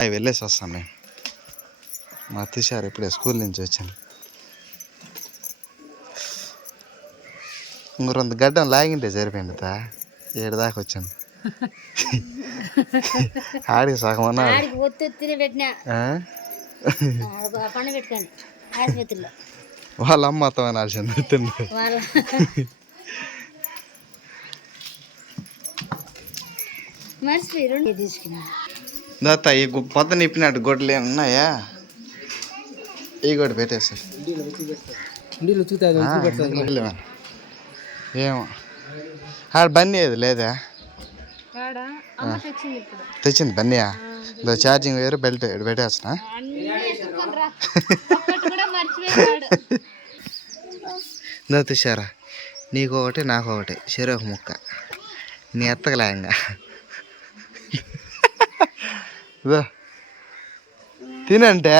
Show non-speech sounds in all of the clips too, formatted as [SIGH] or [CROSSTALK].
అవి వెళ్ళేసి వస్తాను నేను మా తుషార్ ఇప్పుడే స్కూల్ నుంచి వచ్చాను ఇంకో రెండు గడ్డం లాగింటే సరిపోయింది తా. ఏడు దాకా వచ్చాను ఆడికి సగం ఆసుపత్రిలో వాళ్ళ అమ్మ అత్తమని తింది. వాళ్ళ మర్చిపోయి రెండు తీసుకున్నా దత్త ఈ పొద్దున ఇప్పినట్టు గొడ్లు ఏమి ఉన్నాయా? ఈ గొడ్డు పెట్టేసి. ఏమో. ఆడ బన్నీ ఏది లేదా? అమ్మ తెచ్చింది బన్నీయా? ఇదో ఛార్జింగ్ వేరు బెల్ట్ పెట్టేస్తున్న. అన్ని ఎత్తుకొని రా ఒక్కటి కూడా మర్చిపోయాడు ఇదో తుషారా నీకు ఒకటి నాకు ఒకటి చెరొక ముక్క. నీ ఎత్తకలేంగా ఇదో. తినంటే?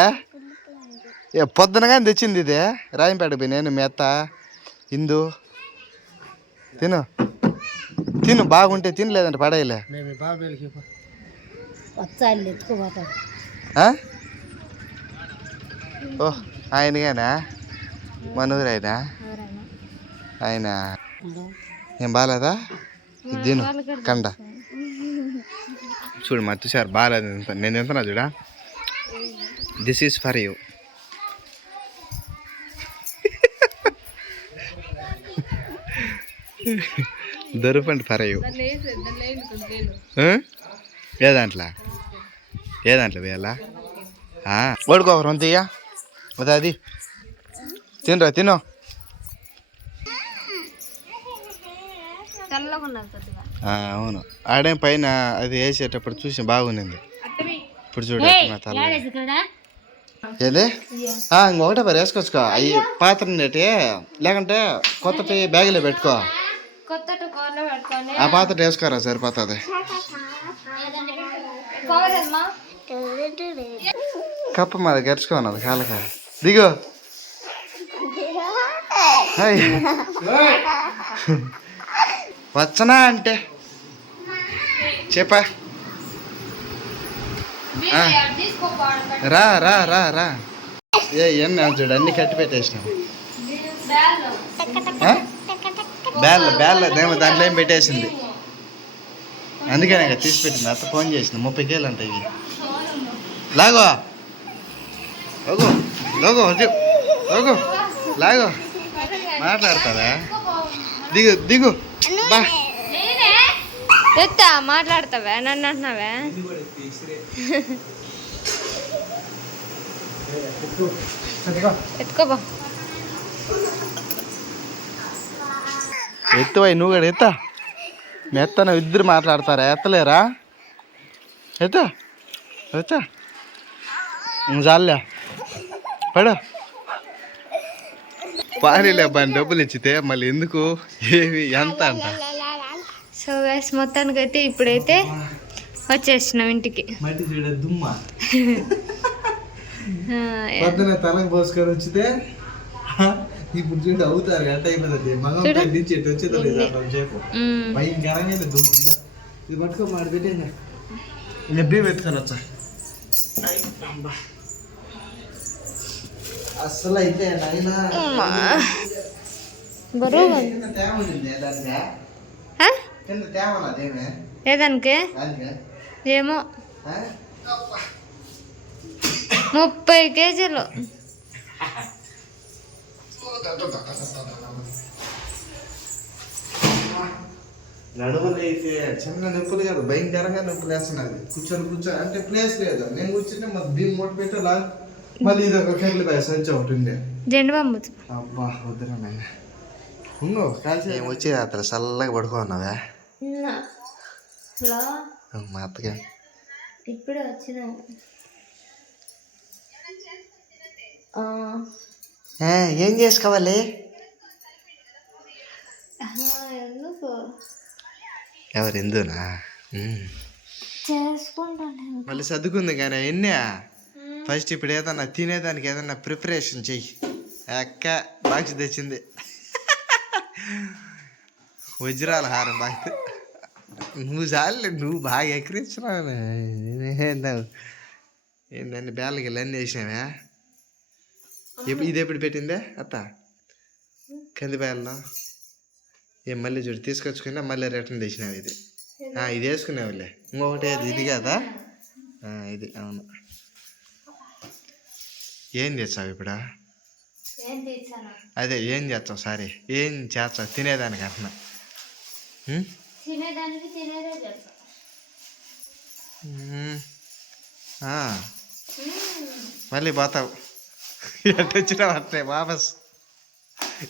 ఏ పొద్దున కానీ తెచ్చింది ఇదే. రాయంపేట పోయి నేను మీ అత్త ఇందు. తిను. తిను బాగుంటే తినలేదంటే పడేయలే? ఓ ఆయనగానా మనూరు ఆయన ఆయన ఏం బాగాలేదా తిను కండ చూడు మత్తు సార్ బాగాలేదు నేను తింటున్నా చూడా? దిస్ ఈజ్ ఫర్ యూ దొరుపండి ఫర్ యూ ఏ దాంట్లో ఏ దాంట్లో వేయాలా? ఓడుకో రొంతయ్యా అదే అది. తినరా తిను. తెల్లగా ఉన్నారు అవును. ఆడే పైన అది వేసేటప్పుడు చూసి బాగుంది ఇప్పుడు చూడు తల. ఏది? ఇంకొకటే మరి వేసుకోవచ్చుకో అవి పాత్ర ఉండేటి లేకుంటే కొత్తటి బ్యాగులో పెట్టుకో. ఆ పాత్ర వేసుకోరా సరిపోతుంది. కవర్ అమ్మా. కప్ప మరి గెలుచుకోనది కాలక దిగు. వచ్చనా అంటే. చెప్పా. రా రా రా రా. ఏ ఎన్ని చూడు అన్ని కట్టి పెట్టేసినాం? బ్యాల్ బ్యాల్ దేమో దాంట్లో ఏం పెట్టేసింది. అందుకనే తీసి పెట్టింది అత్త ఫోన్ చేసింది ముప్పై కేలు అంట ఇవి. లాగో. లోగో. లోగో లాగో మాట్లాడతారా? దిగు దిగు. బా. ఎత్తా మాట్లాడతావా? నన్ను అంటున్నావా? ఎత్తుకోబా ఎత్తువై నువ్వు కూడా ఎత్తా. మెత్తన ఇద్దరు మాట్లాడతారా? ఎత్తలేరా? ఎత్త ఎత్త. ఇంక చాలులే. పడు. పానీలే అబ్బాయి డబ్బులు ఇచ్చితే మళ్ళీ ఎందుకు? ఏమి? ఎంత అంట? సో గైస్ మొత్తానికి అయితే ఇప్పుడైతే వచ్చేసినాం ఇంటికి. మట్టి చూడ దుమ్మ. ఆ, పొద్దున తలకు పోసుకొని వచ్చితే ఇప్పుడు చూడు అవుతారు గంట అయిపోతుంది. మగం. నుంచి ఎటు వచ్చేది సేపు. భయంకరంగా అయితే దుమ్ము? ఇది పట్టుకో మాడి పెట్టేనా నెబ్బి పెట్టుకొని వచ్చా. అస్సలు అయితే నాయనా. బరువు. ఉంది. కింద అదేమే ఏదానికి? దానికి? ఏమో? ముప్పై కేజీలు. నడుములు అయితే చిన్న నొప్పులు కాదు భయంకరంగా నొప్పులు వేస్తున్నది. కూర్చొని కూర్చొని అంటే ప్లేస్ లేదు. నేను కూర్చుంటే మరి దీన్ని మూట పెట్టి లా మళ్ళీ ఇది ఒక బాయ్ సంచి ఉంది జెండు బాంబు అబ్బా వద్దురా నాయన. ఉండు వచ్చి అతను చల్లగా పడుకోన్నావా మా అత్తగా ఇప్పుడే వచ్చిన. ఏ, చేసుకోవాలి? ఎవరు ఎందునా మళ్ళీ సర్దుకుంది కానీ ఎన్ని? ఫస్ట్ ఇప్పుడు ఏదన్నా తినేదానికి ఏదన్నా ప్రిపరేషన్ చెయ్యి. అక్క బాక్స్ తెచ్చింది. వజ్రాల హారం బాగా. నువ్వు చాలు నువ్వు బాగా ఎక్కిరించినావు ఏందండి బేళ్ళకి అన్నీ వేసినావా ఇది ఎప్పుడు పెట్టిందే అత్త? కంది బేళ్ళలో ఏం మళ్ళీ చూడు తీసుకొచ్చుకున్నా మళ్ళీ రిటర్న్ తెచ్చినావు ఇది. ఇది వేసుకున్నావులే. ఇంకొకటి అది ఇది కదా? ఇది అవును. ఏం చేస్తావు ఇప్పుడు? అదే ఏం చేస్తావు? సారీ ఏం చేస్తావు? తినేదానికి అంటున్నా మళ్ళీ పోతావు. ఎట్ట వచ్చినావు అట్లే వాపస్.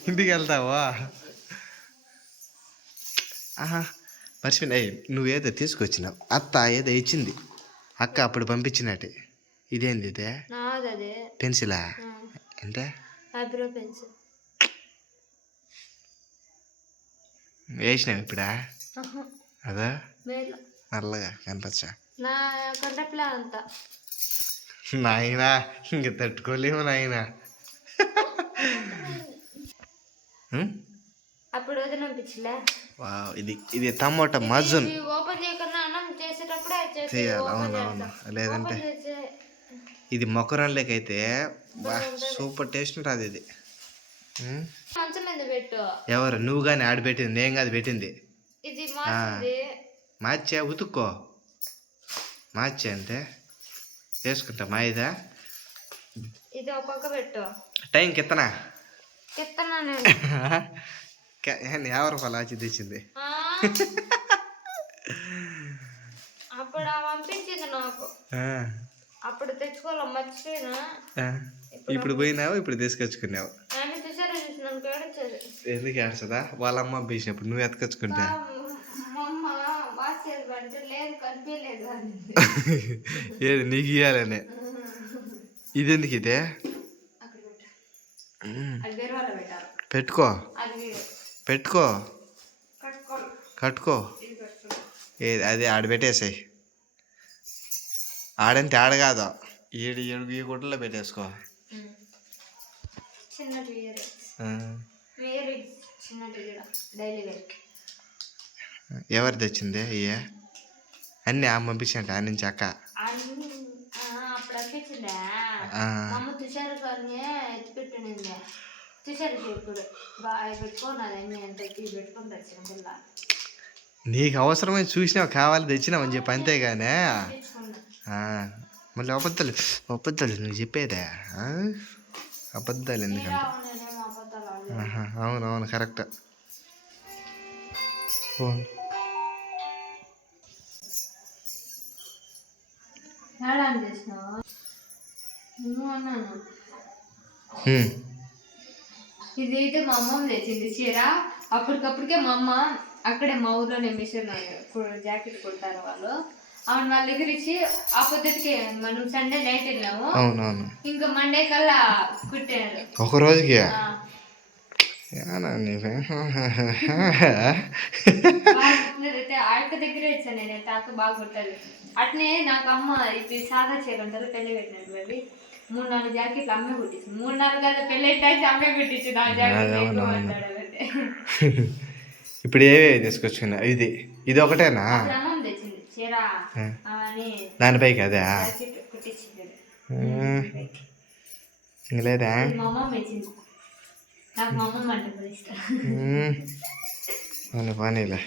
ఇంటికి వెళ్తావా? ఆహా మర్చిపోయినా ఏయ్, నువ్వేదో తీసుకొచ్చినావు. అత్త ఏదో ఇచ్చింది. అక్క అప్పుడు పంపించినట్టే. ఇదేంది ఇదే? పెన్సిలా? అంటే ఐబ్రో పెన్సిల్ వేసినావు ఇప్పుడా? అదా? నల్లగా కనిపించా నా కంటప్లే అంత. నాయనా ఇంక తట్టుకోలేము నాయనా? అప్పుడు వదిన పంపించలే? వావ్, ఇది ఇది టమోటా మజున్ ఓపెన్ చేయకుండా అన్నం చేసేటప్పుడే చేసి చేయాలి అవును. లేదంటే ఇది మొక్కరంలోకైతే బా సూపర్ టేస్ట్ ఉంటుంది ఇది. ఎవరు? నువ్వు కానీ ఆడ పెట్టింది నేను కాదు పెట్టింది. ఇది మార్చే? ఉతుక్కో. మార్చే అంతే వేసుకుంటా మాయిదా? ఇది ఒక పక్క పెట్టు. టైం కిత్తనా యాభై రూపాయలు ఆచి తెచ్చింది? [LAUGHS] అప్పుడు పంపించింది నాకు. అప్పుడు తెచ్చుకోవాలి? మర్చిపోయినా. ఇప్పుడు పోయినావు? ఇప్పుడు తీసుకొచ్చుకున్నావు? ఎందుకు ఏడ్చదా? వాళ్ళ అమ్మ పంపించినప్పుడు నువ్వు ఎత్తుకొచ్చుకుంటా? ఏది? నీకు ఇయ్యాలనే? ఇది? ఎందుకు ఇదే పెట్టుకో. పెట్టుకో. కట్టుకో. ఏది? అది ఆడ పెట్టేసాయి ఆడంటే ఆడ కాదు ఏడు ఏడు ఈ గుడ్డలో పెట్టేసుకో. ఎవరు తెచ్చింది ఇయ్యే అన్నీ ఆమె పంపించంట ఆ నుంచి అక్క. అమ్మ నీకు అవసరమై చూసినావు కావాలి తెచ్చినావు అని చెప్పి అంతేగానే? మళ్ళీ అబద్ధాలు అబద్ధాలు నువ్వు చెప్పేదే అబద్ధాలు ఎందుకంటే అవును అవును కరెక్ట్ ఏడా అని ఇది అయితే మా అమ్మ తెచ్చింది చీర అప్పటికప్పటికే మా అమ్మ అక్కడే మా ఊర్లోనే మిషన్ జాకెట్ కుడతారు వాళ్ళు అవును వాళ్ళ దగ్గర ఇచ్చి ఆ పొద్దుటికి మనం సండే నైట్ వెళ్ళాము. అవును అవును ఇంకా మండే కల్లా కుట్టారు. ఒక రోజుకి? యొక్క దగ్గరే ఇచ్చాను నేనైతే అక్క బాగా కుట్టాలి. అట్నే నాకు అమ్మ ఇప్పుడు సాదా చీర అంటారు పెళ్ళి పెట్టినట్టు మూడు నాలుగు జాకెట్లు అమ్మే కుట్టించింది. మూడు నాలుగు కదా పెళ్ళి అయితే అమ్మే కుట్టించింది ఆ జాకెట్. [LAUGHS] ఇప్పుడు ఏవేవి తీసుకొచ్చుకున్నా ఇది ఇది ఒకటేనా? దానిపైకి అదే లేదా? పోనీలే.